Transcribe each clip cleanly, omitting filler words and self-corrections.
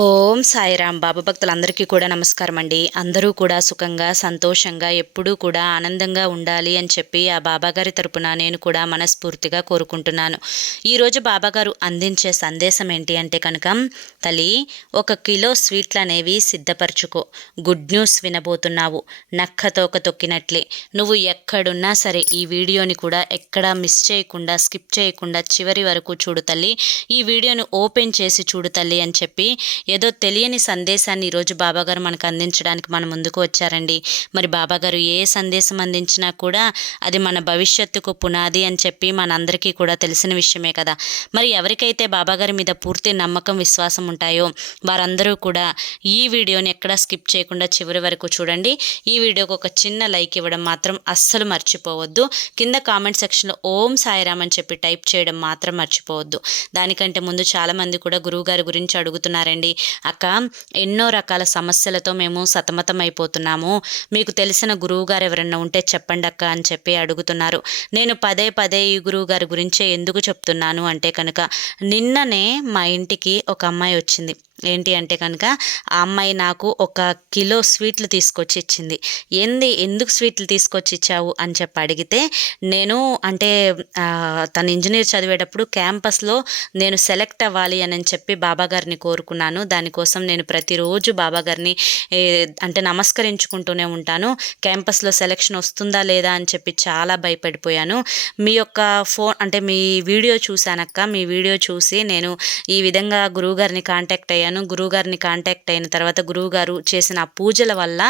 ఓం సాయిరాం. బాబా భక్తులందరికీ కూడా నమస్కారం అండి. అందరూ కూడా సుఖంగా సంతోషంగా ఎప్పుడూ కూడా ఆనందంగా ఉండాలి అని చెప్పి ఆ బాబాగారి తరపున నేను కూడా మనస్ఫూర్తిగా కోరుకుంటున్నాను. ఈరోజు బాబాగారు అందించే సందేశం ఏంటి అంటే కనుక, తల్లి 1 కిలో స్వీట్లు అనేవి సిద్ధపరచుకో, గుడ్ న్యూస్ వినబోతున్నావు, నక్కతోక తొక్కినట్లే. నువ్వు ఎక్కడున్నా సరే ఈ వీడియోని కూడా ఎక్కడా మిస్ చేయకుండా స్కిప్ చేయకుండా చివరి వరకు చూడు తల్లి, ఈ వీడియోని ఓపెన్ చేసి చూడు తల్లి అని చెప్పి ఏదో తెలియని సందేశాన్ని ఈరోజు బాబాగారు మనకు అందించడానికి మన ముందుకు వచ్చారండి. మరి బాబాగారు ఏ సందేశం అందించినా కూడా అది మన భవిష్యత్తుకు పునాది అని చెప్పి మనందరికీ కూడా తెలిసిన విషయమే కదా. మరి ఎవరికైతే బాబాగారి మీద పూర్తి నమ్మకం విశ్వాసం ఉంటాయో వారందరూ కూడా ఈ వీడియోని ఎక్కడా స్కిప్ చేయకుండా చివరి వరకు చూడండి. ఈ వీడియోకి ఒక చిన్న లైక్ ఇవ్వడం మాత్రం అస్సలు మర్చిపోవద్దు. కింద కామెంట్ సెక్షన్లో ఓం సాయిరామ్ అని చెప్పి టైప్ చేయడం మాత్రం మర్చిపోవద్దు. దానికంటే ముందు చాలామంది కూడా గురువుగారి గురించి అడుగుతున్నారండి. అక్క, ఎన్నో రకాల సమస్యలతో మేము సతమతం అయిపోతున్నాము, మీకు తెలిసిన గురువు గారు ఎవరన్నా ఉంటే చెప్పండి అక్క అని చెప్పి అడుగుతున్నారు. నేను పదే పదే ఈ గురువు గారి గురించే ఎందుకు చెప్తున్నాను అంటే కనుక, నిన్ననే మా ఇంటికి ఒక అమ్మాయి వచ్చింది. ఏంటి అంటే కనుక, ఆ అమ్మాయి నాకు 1 కిలో స్వీట్లు తీసుకొచ్చి ఇచ్చింది. ఎందుకు స్వీట్లు తీసుకొచ్చి ఇచ్చావు అని చెప్పి అడిగితే, నేను అంటే తను ఇంజనీర్ చదివేటప్పుడు క్యాంపస్లో నేను సెలెక్ట్ అవ్వాలి అని చెప్పి బాబాగారిని కోరుకున్నాను. దానికోసం నేను ప్రతిరోజు బాబాగారిని అంటే నమస్కరించుకుంటూనే ఉంటాను. క్యాంపస్లో సెలెక్షన్ వస్తుందా లేదా అని చెప్పి చాలా భయపడిపోయాను. మీ యొక్క అంటే మీ వీడియో చూశానక్క, మీ వీడియో చూసి నేను ఈ విధంగా గురువుగారిని కాంటాక్ట్ అయ్యాను. గురువుగారిని కాంటాక్ట్ అయిన తర్వాత గురువుగారు చేసిన ఆ పూజల వల్ల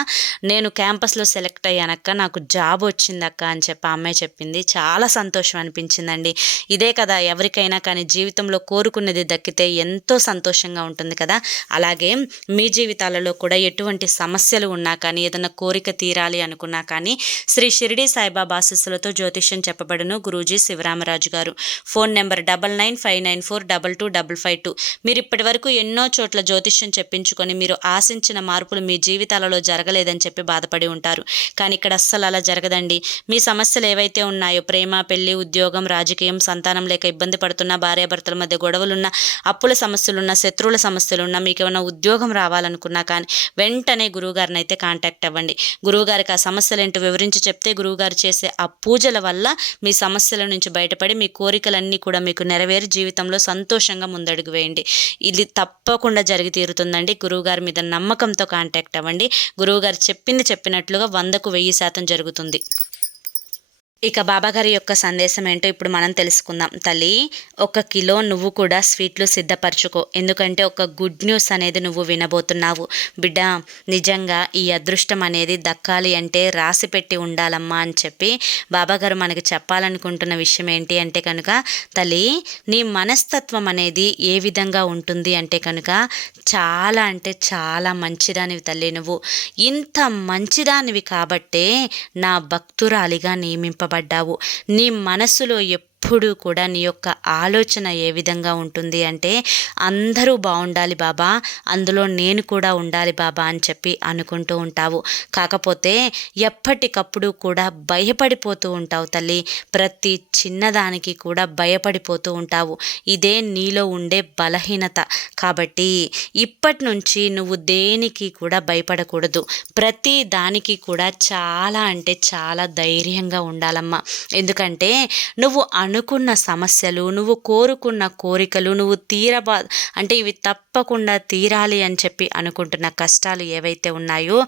నేను క్యాంపస్లో సెలెక్ట్ అయ్యానక్క, నాకు జాబ్ వచ్చిందక్క అని చెప్పి ఆ అమ్మాయి చెప్పింది. చాలా సంతోషం అనిపించిందండి. ఇదే కదా ఎవరికైనా కానీ జీవితంలో కోరుకున్నది దక్కితే ఎంతో సంతోషంగా ఉంటుంది కదా. అలాగే మీ జీవితాలలో కూడా ఎటువంటి సమస్యలు ఉన్నా కానీ, ఏదైనా కోరిక తీరాలి అనుకున్నా కానీ, శ్రీ షిరిడి సాయిబాబా ఆశీస్సులతో జ్యోతిష్యం చెప్పబడును. గురూజీ శివరామరాజు గారు. Phone number 995994225552. మీరు ఇప్పటి వరకు ఎన్నో చోట్ల జ్యోతిష్యం చెప్పించుకొని మీరు ఆశించిన మార్పులు మీ జీవితాలలో జరగలేదని చెప్పి బాధపడి ఉంటారు. కానీ ఇక్కడ అస్సలు అలా జరగదండి. మీ సమస్యలు ఏవైతే ఉన్నాయో, ప్రేమ, పెళ్లి, ఉద్యోగం, రాజకీయం, సంతానం లేక ఇబ్బంది పడుతున్న, భార్యాభర్తల మధ్య గొడవలున్న, అప్పుల సమస్యలున్న, శత్రువుల సమస్యలున్న, మీకు ఏమైనా ఉద్యోగం రావాలనుకున్నా కానీ వెంటనే గురువుగారిని అయితే కాంటాక్ట్ అవ్వండి. గురువుగారికి ఆ సమస్యలు ఏంటో వివరించి చెప్తే గురువుగారు చేసే ఆ పూజల వల్ల మీ సమస్యల నుంచి బయటపడి మీ కోరికలన్నీ కూడా మీకు నెరవేరి జీవితంలో సంతోషంగా ముందడుగు వేయండి. ఇది తప్పకుండా జరిగి తీరుతుందండి. గురువుగారి మీద నమ్మకంతో కాంటాక్ట్ అవ్వండి. గురువుగారు చెప్పినట్లుగా 100కు 1000% జరుగుతుంది. ఇక బాబాగారి యొక్క సందేశం ఏంటో ఇప్పుడు మనం తెలుసుకుందాం. తల్లి, 1 కిలో నువ్వు కూడా స్వీట్లు సిద్ధపరచుకో, ఎందుకంటే ఒక గుడ్ న్యూస్ అనేది నువ్వు వినబోతున్నావు. బిడ్డ, నిజంగా ఈ అదృష్టం అనేది దక్కాలి అంటే రాసి పెట్టి ఉండాలమ్మా అని చెప్పి బాబాగారు మనకి చెప్పాలనుకుంటున్న విషయం ఏంటి అంటే కనుక, తల్లి, నీ మనస్తత్వం అనేది ఏ విధంగా ఉంటుంది అంటే కనుక, చాలా అంటే చాలా మంచిదానివి తల్లి. నువ్వు ఇంత మంచిదానివి కాబట్టే నా భక్తురాలిగా నియమింపబడ్డావు. నీ మనసులో ఎప్పుడూ కూడా నీ యొక్క ఆలోచన ఏ విధంగా ఉంటుంది అంటే, అందరూ బాగుండాలి బాబా, అందులో నేను కూడా ఉండాలి బాబా అని చెప్పి అనుకుంటూ ఉంటావు. కాకపోతే ఎప్పటికప్పుడు కూడా భయపడిపోతూ ఉంటావు తల్లి. ప్రతి చిన్నదానికి కూడా భయపడిపోతూ ఉంటావు. ఇదే నీలో ఉండే బలహీనత. కాబట్టి ఇప్పటి నుంచి నువ్వు దేనికి కూడా భయపడకూడదు. ప్రతి దానికి కూడా చాలా అంటే చాలా ధైర్యంగా ఉండాలమ్మా. ఎందుకంటే నువ్వు అనుకున్న సమస్యలు, నువ్వు కోరుకున్న కోరికలు, నువ్వు అంటే ఇవి తప్పకుండా తీరాలి అని చెప్పి అనుకుంటున్న కష్టాలు ఏవైతే ఉన్నాయో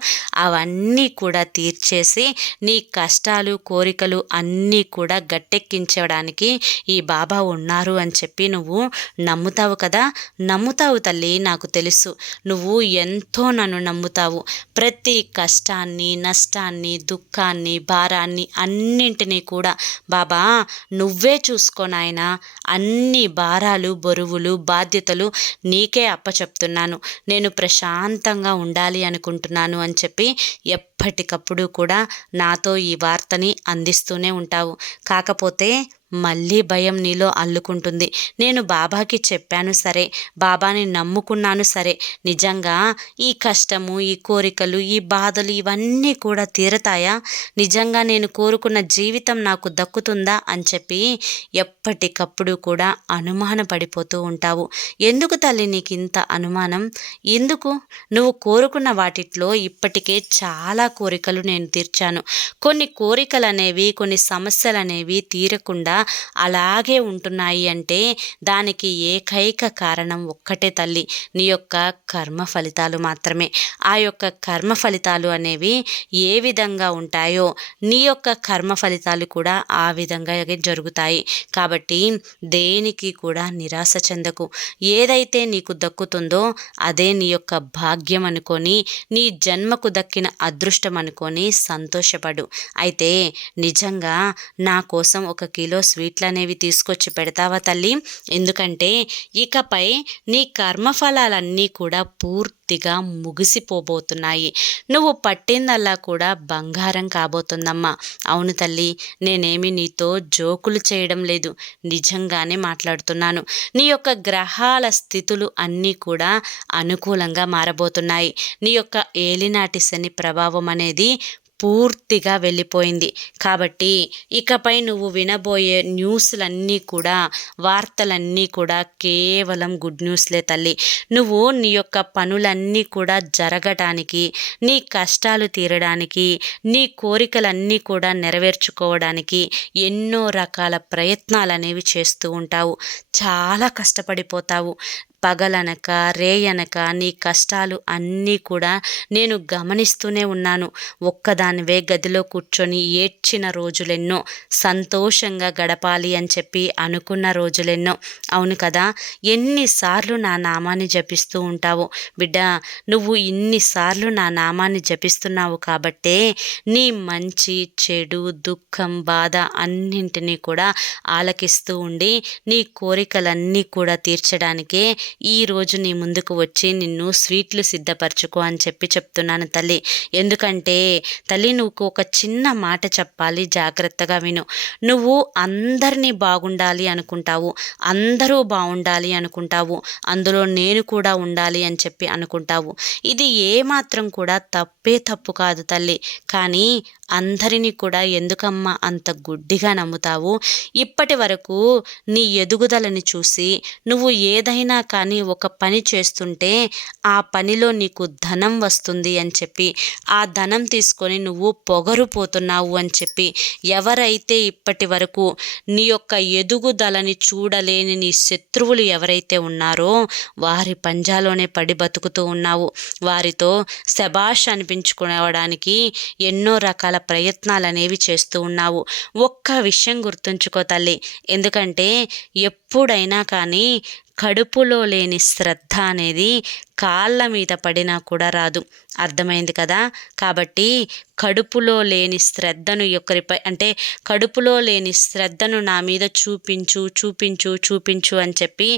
అవన్నీ కూడా తీర్చేసి నీ కష్టాలు, కోరికలు అన్నీ కూడా గట్టెక్కించడానికి ఈ బాబా ఉన్నారు అని చెప్పి నువ్వు నమ్ముతావు కదా. నమ్ముతావు తల్లి, నాకు తెలుసు. నువ్వు ఎంతో నన్ను నమ్ముతావు. ప్రతి కష్టాన్ని, నష్టాన్ని, దుఃఖాన్ని, భారాన్ని అన్నింటినీ కూడా బాబా నువ్వే చూసుకో నాయనా, అన్ని భారాలు, బరువులు, బాధ్యతలు నీకే అప్పచెప్తున్నాను, నేను ప్రశాంతంగా ఉండాలి అనుకుంటున్నాను అని చెప్పి ఎప్పటికప్పుడు కూడా నాతో ఈ వార్తని అందిస్తూనే ఉంటావు. కాకపోతే మళ్ళీ భయం నీలో అల్లుకుంటుంది. నేను బాబాకి చెప్పాను సరే, బాబాని నమ్ముకున్నాను సరే, నిజంగా ఈ కష్టము, ఈ కోరికలు, ఈ బాధలు ఇవన్నీ కూడా తీరతాయా? నిజంగా నేను కోరుకున్న జీవితం నాకు దక్కుతుందా అని చెప్పి ఎప్పటికప్పుడు కూడా అనుమాన పడిపోతూ ఉంటావు. ఎందుకు తల్లి నీకు ఇంత అనుమానం? ఎందుకు? నువ్వు కోరుకున్న వాటిట్లో ఇప్పటికే చాలా కోరికలు నేను తీర్చాను. కొన్ని కోరికలు అనేవి, కొన్ని సమస్యలు అనేవి తీరకుండా అలాగే ఉంటున్నాయి అంటే దానికి ఏకైక కారణం ఒక్కటే తల్లి, నీ యొక్క కర్మ ఫలితాలు మాత్రమే. ఆ యొక్క కర్మ ఫలితాలు అనేవి ఏ విధంగా ఉంటాయో నీ యొక్క కర్మ ఫలితాలు కూడా ఆ విధంగా జరుగుతాయి. కాబట్టి దేనికి కూడా నిరాశ చెందకు. ఏదైతే నీకు దక్కుతుందో అదే నీ యొక్క భాగ్యం అనుకొని, నీ జన్మకు దక్కిన అదృష్టం అనుకొని సంతోషపడు. అయితే నిజంగా నా కోసం 1 కిలో స్వీట్లు అనేవి తీసుకొచ్చి పెడతావా తల్లి? ఎందుకంటే ఇకపై నీ కర్మఫలాలన్నీ కూడా పూర్తిగా ముగిసిపోబోతున్నాయి. నువ్వు పట్టిందల్లా కూడా బంగారం కాబోతుందమ్మా. అవును తల్లి, నేనేమి నీతో జోకులు చేయడం లేదు, నిజంగానే మాట్లాడుతున్నాను. నీ యొక్క గ్రహాల స్థితులు అన్నీ కూడా అనుకూలంగా మారబోతున్నాయి. నీ యొక్క ఏలినాటి శని ప్రభావం అనేది పూర్తిగా వెళ్ళిపోయింది. కాబట్టి ఇకపై నువ్వు వినబోయే న్యూస్లన్నీ కూడా, వార్తలన్నీ కూడా కేవలం గుడ్ న్యూస్లే తల్లి. నువ్వు నీ యొక్క పనులన్నీ కూడా జరగటానికి, నీ కష్టాలు తీరడానికి, నీ కోరికలన్నీ కూడా నెరవేర్చుకోవడానికి ఎన్నో రకాల ప్రయత్నాలు అనేవి చేస్తూ ఉంటావు. చాలా కష్టపడిపోతావు. పగలనక రేయనక నీ కష్టాలు అన్నీ కూడా నేను గమనిస్తూనే ఉన్నాను. ఒక్కదానివే గదిలో కూర్చొని ఏడ్చిన రోజులెన్నో, సంతోషంగా గడపాలి అని చెప్పి అనుకున్న రోజులెన్నో. అవును కదా? ఎన్నిసార్లు నా నామాన్ని జపిస్తూ ఉంటావు బిడ్డ. నువ్వు ఇన్నిసార్లు నా నామాన్ని జపిస్తున్నావు కాబట్టే నీ మంచి, చెడు, దుఃఖం, బాధ అన్నింటినీ కూడా ఆలకిస్తూ ఉండి నీ కోరికలన్నీ కూడా తీర్చడానికే ఈరోజు నీ ముందుకు వచ్చి నిన్ను స్వీట్లు సిద్ధపరచుకో అని చెప్పి చెప్తున్నాను తల్లి. ఎందుకంటే తల్లి, నువ్వు ఒక చిన్న మాట చెప్పాలి, జాగ్రత్తగా విను. నువ్వు అందరినీ బాగుండాలి అనుకుంటావు, అందరూ బాగుండాలి అనుకుంటావు, అందులో నేను కూడా ఉండాలి అని చెప్పి అనుకుంటావు. ఇది ఏమాత్రం కూడా తప్పు కాదు తల్లి. కానీ అందరినీ కూడా ఎందుకమ్మా అంత గుడ్డిగా నమ్ముతావు? ఇప్పటి వరకు నీ ఎదుగుదలని చూసి నువ్వు ఏదైనా కానీ ఒక పని చేస్తుంటే ఆ పనిలో నీకు ధనం వస్తుంది అని చెప్పి, ఆ ధనం తీసుకొని నువ్వు పొగరుపోతున్నావు అని చెప్పి ఎవరైతే ఇప్పటి వరకు నీ యొక్క ఎదుగుదలని చూడలేని నీ శత్రువులు ఎవరైతే ఉన్నారో వారి పంజాలోనే పడి బతుకుతూ ఉన్నావు. వారితో శబాష్ అనిపించుకోవడానికి ఎన్నో రకాల ప్రయత్నాలు అనేవి చేస్తూ ఉన్నావు. ఒక్క విషయం గుర్తుంచుకో తల్లి. ఎందుకంటే ఎప్పుడైనా కానీ కడుపులో లేని శ్రద్ధ అనేది కాళ్ళ మీద పడినా కూడా రాదు. అర్థమైంది కదా? కాబట్టి కడుపులో లేని శ్రద్ధను కడుపులో లేని శ్రద్ధను నా మీద చూపించు అని చెప్పి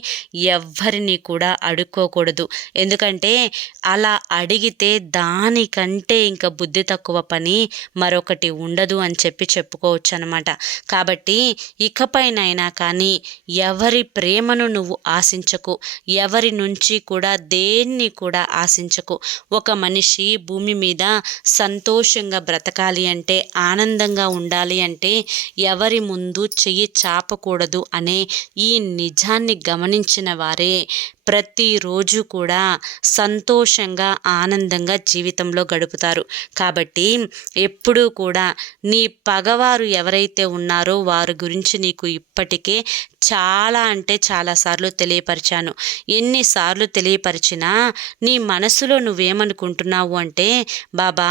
ఎవ్వరిని కూడా అడుక్కోకూడదు. ఎందుకంటే అలా అడిగితే దానికంటే ఇంకా బుద్ధి తక్కువ పని మరొకటి ఉండదు అని చెప్పి చెప్పుకోవచ్చు అనమాట. కాబట్టి ఇకపైనైనా కానీ ఎవరి ప్రేమను నువ్వు ఆశించకు, ఎవరి నుంచి కూడా దేన్ని కూడా ఆశించకు. ఒక మనిషి భూమి మీద సంతోషంగా బ్రతకాలి అంటే, ఆనందంగా ఉండాలి అంటే ఎవరి ముందు చెయ్యి చాపకూడదు అనే ఈ నిజాన్ని గమనించిన వారే ప్రతిరోజు కూడా సంతోషంగా, ఆనందంగా జీవితంలో గడుపుతారు. కాబట్టి ఎప్పుడూ కూడా నీ పగవారు ఎవరైతే ఉన్నారో వారి గురించి నీకు ఇప్పటికే చాలా అంటే చాలాసార్లు తెలియపరిచాను. ఎన్నిసార్లు తెలియపరిచినా నీ మనసులో నువ్వేమనుకుంటున్నావు అంటే, బాబా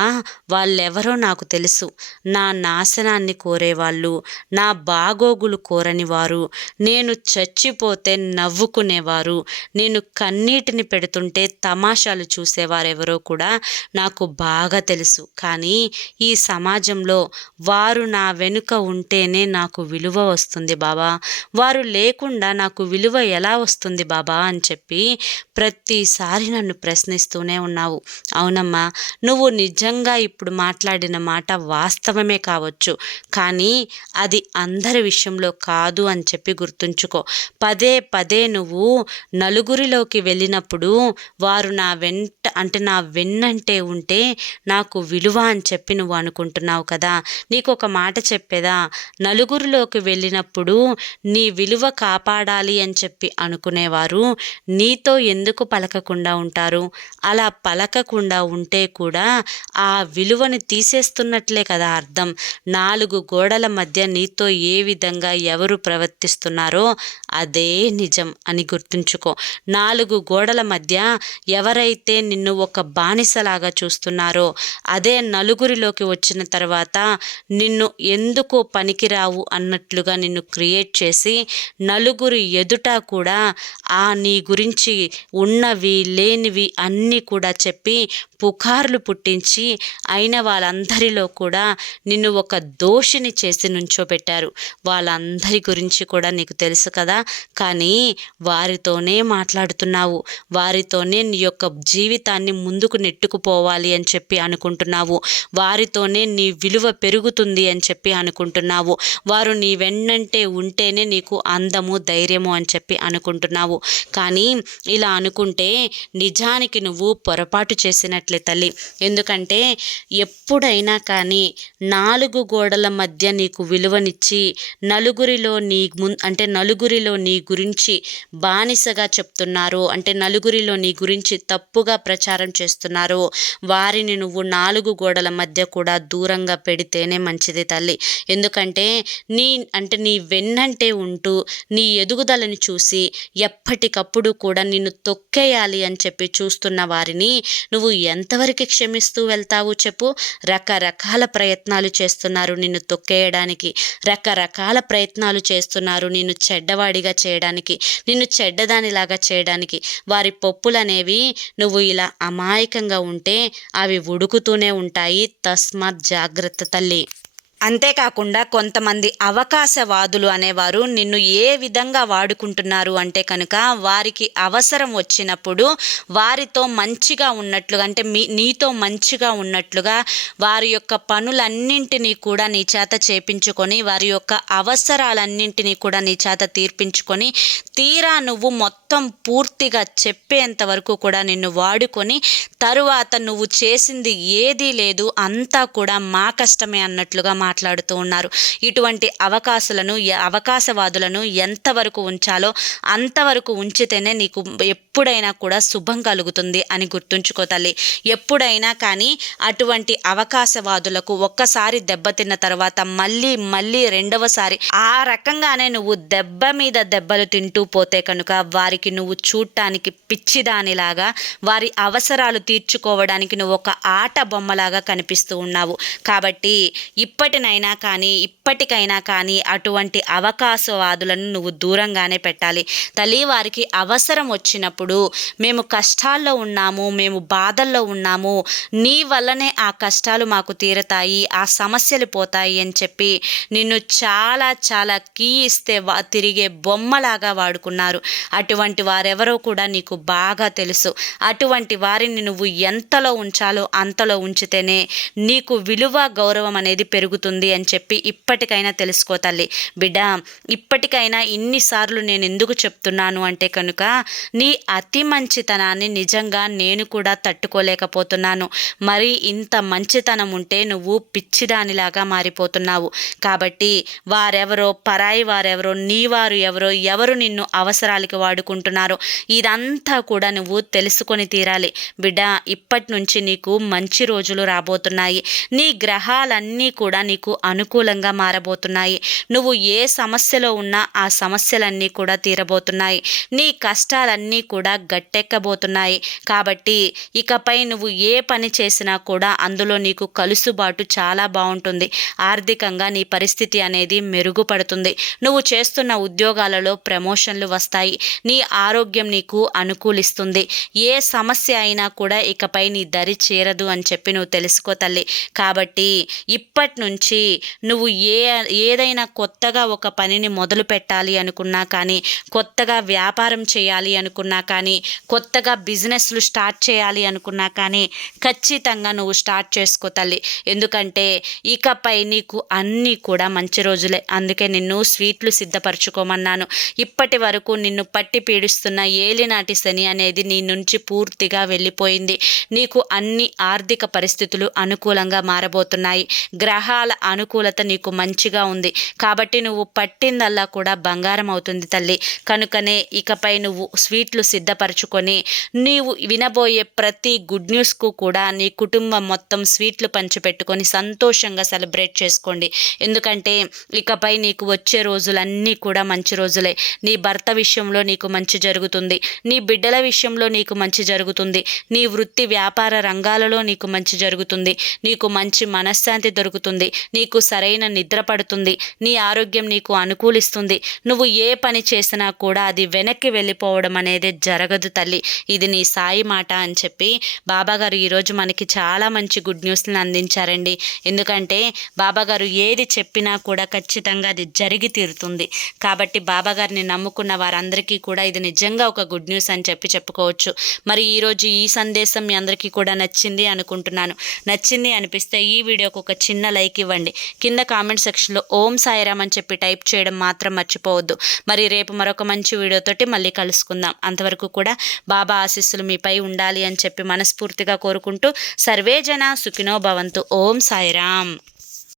వాళ్ళెవరో నాకు తెలుసు, నా నాశనాన్ని కోరేవాళ్ళు, నా బాగోగులు కోరని వారు, నేను చచ్చిపోతే నవ్వుకునేవారు, నేను కన్నీటిని పెడుతుంటే తమాషాలు చూసేవారెవరో కూడా నాకు బాగా తెలుసు. కానీ ఈ సమాజంలో వారు నా వెనుక ఉంటేనే నాకు విలువ వస్తుంది బాబా, వారు లేకుండా నాకు విలువ ఎలా వస్తుంది బాబా అని చెప్పి ప్రతిసారి నన్ను ప్రశ్నిస్తూనే ఉన్నావు. అవునమ్మా, నువ్వు నిజంగా ఇప్పుడు మాట్లాడిన మాట వాస్తవమే కావచ్చు, కానీ అది అందరి విషయంలో కాదు అని చెప్పి గుర్తుంచుకో. పదే పదే నువ్వు నలుగురిలోకి వెళ్ళినప్పుడు వారు నా వెన్నంటే ఉంటే నాకు విలువ అని చెప్పి నువ్వు అనుకుంటున్నావు కదా. నీకు ఒక మాట చెప్పేదా, నలుగురిలోకి వెళ్ళినప్పుడు నీ విలువ కాపాడాలి అని చెప్పి అనుకునేవారు నీతో ఎందుకు పలకకుండా ఉంటారు? అలా పలకకుండా ఉంటే కూడా ఆ విలువని తీసేస్తున్నట్లే కదా అర్థం. 4 గోడల మధ్య నీతో ఏ విధంగా ఎవరు ప్రవర్తిస్తున్నారో అదే నిజం అని గుర్తుంచుకో. 4 గోడల మధ్య ఎవరైతే నిన్ను ఒక బానిసలాగా చూస్తున్నారో అదే నలుగురిలోకి వచ్చిన తర్వాత నిన్ను ఎందుకో పనికిరావు అన్నట్లుగా నిన్ను క్రియేట్ చేసి నలుగురి ఎదుట కూడా నీ గురించి ఉన్నవి లేనివి అన్నీ కూడా చెప్పి పుకార్లు పుట్టించి అయిన వాళ్ళందరిలో కూడా నిన్ను ఒక దోషిని చేసి నుంచోబెట్టారు. వాళ్ళందరి గురించి కూడా నీకు తెలుసు కదా. కానీ వారితోనే మాట్లాడుతున్నావు, వారితోనే నీ యొక్క జీవితాన్ని ముందుకు నెట్టుకుపోవాలి అని చెప్పి అనుకుంటున్నావు, వారితోనే నీ విలువ పెరుగుతుంది అని చెప్పి అనుకుంటున్నావు, వారు నీ వెన్నంటే ఉంటేనే నీకు అందము ధైర్యము అని చెప్పి అనుకుంటున్నావు. కానీ ఇలా అనుకుంటే నిజానికి నువ్వు పొరపాటు చేసినట్లే తల్లి. ఎందుకంటే ఎప్పుడైనా కానీ 4 గోడల మధ్య నీకు విలువనిచ్చి నలుగురిలో నీ గురించి బానిసగా చెప్తున్నారు, అంటే నలుగురిలో నీ గురించి తప్పుగా ప్రచారం చేస్తున్నారు, వారిని నువ్వు 4 గోడల మధ్య కూడా దూరంగా పెడితేనే మంచిది తల్లి. ఎందుకంటే నీ వెన్నంటే ఉంటూ నీ ఎదుగుదలను చూసి ఎప్పటికప్పుడు కూడా నిన్ను తొక్కేయాలి అని చెప్పి చూస్తున్న వారిని నువ్వు ఎంతవరకు క్షమిస్తూ వెళ్తావు చెప్పు? రకరకాల ప్రయత్నాలు చేస్తున్నారు నిన్ను తొక్కేయడానికి, రకరకాల ప్రయత్నాలు చేస్తున్నారు నిన్ను చెడ్డవాడిగా చేయడానికి, నిన్ను చెడ్డదానిలాగా చేయడానికి. వారి పప్పులనేవి నువ్వు ఇలా అమాయకంగా ఉంటే అవి ఉడుకుతూనే ఉంటాయి. తస్మాత్ జాగ్రత్త తల్లి. అంతేకాకుండా కొంతమంది అవకాశవాదులు అనేవారు నిన్ను ఏ విధంగా వాడుకుంటున్నారు అంటే కనుక వారికి అవసరం వచ్చినప్పుడు వారితో మంచిగా ఉన్నట్లుగా, అంటే నీతో మంచిగా ఉన్నట్లుగా వారి యొక్క పనులన్నింటినీ కూడా నీ చేత చేపించుకొని వారి యొక్క అవసరాలన్నింటినీ కూడా నీ చేత తీర్పించుకొని తీరా నువ్వు మొత్తం పూర్తిగా చెప్పేంత వరకు కూడా నిన్ను వాడుకొని తరువాత నువ్వు చేసింది ఏదీ లేదు, అంతా కూడా మా కష్టమే అన్నట్లుగా మాట్లాడుతూ ఉన్నారు. ఇటువంటి అవకాశవాదులను ఎంతవరకు ఉంచాలో అంతవరకు ఉంచితేనే నీకు ఎప్పుడైనా కూడా శుభం కలుగుతుంది అని గుర్తుంచుకో తల్లి. ఎప్పుడైనా కానీ అటువంటి అవకాశవాదులకు ఒక్కసారి దెబ్బతిన్న తర్వాత మళ్ళీ రెండవసారి ఆ రకంగానే నువ్వు దెబ్బ మీద దెబ్బలు తింటూ పోతే కనుక వారికి నువ్వు చూడటానికి పిచ్చిదానిలాగా, వారి అవసరాలు తీర్చుకోవడానికి నువ్వు ఒక ఆట బొమ్మలాగా కనిపిస్తూ ఉన్నావు. కాబట్టి ఇప్పటికైనా కానీ అటువంటి అవకాశవాదులను నువ్వు దూరంగానే పెట్టాలి తల్లి. వారికి అవసరం వచ్చినప్పుడు మేము కష్టాల్లో ఉన్నాము, మేము బాధల్లో ఉన్నాము, నీ వల్లనే ఆ కష్టాలు మాకు తీరతాయి, ఆ సమస్యలు పోతాయి అని చెప్పి నిన్ను చాలా చాలా కీ ఇస్తే తిరిగే బొమ్మలాగా వాడుకున్నారు. అటువంటి వారెవరో కూడా నీకు బాగా తెలుసు. అటువంటి వారిని నువ్వు ఎంతలో ఉంచాలో అంతలో ఉంచితేనే నీకు విలువ గౌరవం అనేది పెరుగుతుంది అని చెప్పి ఇప్పటికైనా తెలుసుకో తల్లి. బిడ్డ, ఇప్పటికైనా ఇన్నిసార్లు నేను ఎందుకు చెప్తున్నాను అంటే కనుక నీ అతి మంచితనాన్ని నిజంగా నేను కూడా తట్టుకోలేకపోతున్నాను. మరి ఇంత మంచితనం ఉంటే నువ్వు పిచ్చిదానిలాగా మారిపోతున్నావు. కాబట్టి వారెవరో, పరాయి వారెవరో, నీ వారు ఎవరు నిన్ను అవసరాలకి వాడుకుంటున్నారో ఇదంతా కూడా నువ్వు తెలుసుకొని తీరాలి. బిడ్డ, ఇప్పటి నుంచి నీకు మంచి రోజులు రాబోతున్నాయి. నీ గ్రహాలన్నీ కూడా నీకు అనుకూలంగా మారబోతున్నాయి. నువ్వు ఏ సమస్యలో ఉన్నా ఆ సమస్యలన్నీ కూడా తీరబోతున్నాయి. నీ కష్టాలన్నీ కూడా గట్టెక్కబోతున్నాయి. కాబట్టి ఇకపై నువ్వు ఏ పని చేసినా కూడా అందులో నీకు కలుసుబాటు చాలా బాగుంటుంది. ఆర్థికంగా నీ పరిస్థితి అనేది మెరుగుపడుతుంది. నువ్వు చేస్తున్న ఉద్యోగాలలో ప్రమోషన్లు వస్తాయి. నీ ఆరోగ్యం నీకు అనుకూలిస్తుంది. ఏ సమస్య అయినా కూడా ఇకపై నీ దరి చేరదు అని చెప్పి నువ్వు తెలుసుకో తల్లి. కాబట్టి ఇప్పటి నుంచి నువ్వు ఏదైనా కొత్తగా ఒక పనిని మొదలు పెట్టాలి అనుకున్నా కానీ, కొత్తగా వ్యాపారం చేయాలి అనుకున్నా కానీ, కొత్తగా బిజినెస్లు స్టార్ట్ చేయాలి అనుకున్నా కానీ ఖచ్చితంగా నువ్వు స్టార్ట్ చేసుకో తల్లి. ఎందుకంటే ఇకపై నీకు అన్నీ కూడా మంచి రోజులే. అందుకే నిన్ను స్వీట్లు సిద్ధపరచుకోమన్నాను. ఇప్పటి వరకు నిన్ను పట్టి పీడిస్తున్న ఏలినాటి శని అనేది నీ నుంచి పూర్తిగా వెళ్ళిపోయింది. నీకు అన్ని ఆర్థిక పరిస్థితులు అనుకూలంగా మారబోతున్నాయి. గ్రహాల అనుకూలత నీకు మంచిగా ఉంది. కాబట్టి నువ్వు పట్టిందల్లా కూడా బంగారం అవుతుంది తల్లి. కనుకనే ఇకపై నువ్వు స్వీట్లు సిద్ధపరచుకొని నీవు వినబోయే ప్రతి గుడ్ న్యూస్కు కూడా నీ కుటుంబం మొత్తం స్వీట్లు పంచిపెట్టుకొని సంతోషంగా సెలబ్రేట్ చేసుకోండి. ఎందుకంటే ఇకపై నీకు వచ్చే రోజులన్నీ కూడా మంచి రోజులే. నీ భర్త విషయంలో నీకు మంచి జరుగుతుంది. నీ బిడ్డల విషయంలో నీకు మంచి జరుగుతుంది. నీ వృత్తి వ్యాపార రంగాలలో నీకు మంచి జరుగుతుంది. నీకు మంచి మనశ్శాంతి దొరుకుతుంది. నీకు సరైన నిద్ర పడుతుంది. నీ ఆరోగ్యం నీకు అనుకూలిస్తుంది. నువ్వు ఏ పని చేసినా కూడా అది వెనక్కి వెళ్ళిపోవడం అనేది జరగదు తల్లి. ఇది నీ సాయి మాట అని చెప్పి బాబాగారు ఈరోజు మనకి చాలా మంచి గుడ్ న్యూస్ని అందించారండి. ఎందుకంటే బాబాగారు ఏది చెప్పినా కూడా ఖచ్చితంగా అది జరిగి తీరుతుంది. కాబట్టి బాబాగారిని నమ్ముకున్న వారందరికీ కూడా ఇది నిజంగా ఒక గుడ్ న్యూస్ అని చెప్పి చెప్పుకోవచ్చు. మరి ఈరోజు ఈ సందేశం మీ అందరికీ కూడా నచ్చింది అనుకుంటున్నాను. నచ్చింది అనిపిస్తే ఈ వీడియోకి ఒక చిన్న లైక్ ఇవ్వండి. కింద కామెంట్ సెక్షన్లో ఓం సాయిరామ్ అని చెప్పి టైప్ చేయడం మాత్రం మర్చిపోవద్దు. మరి రేపు మరొక మంచి వీడియోతోటి మళ్ళీ కలుసుకుందాం. అంతవరకు కూడా బాబా ఆశీస్సులు మీపై ఉండాలి అని చెప్పి మనస్ఫూర్తిగా కోరుకుంటూ సర్వే జన సుఖినో భవంతు. ఓం సాయిరామ్.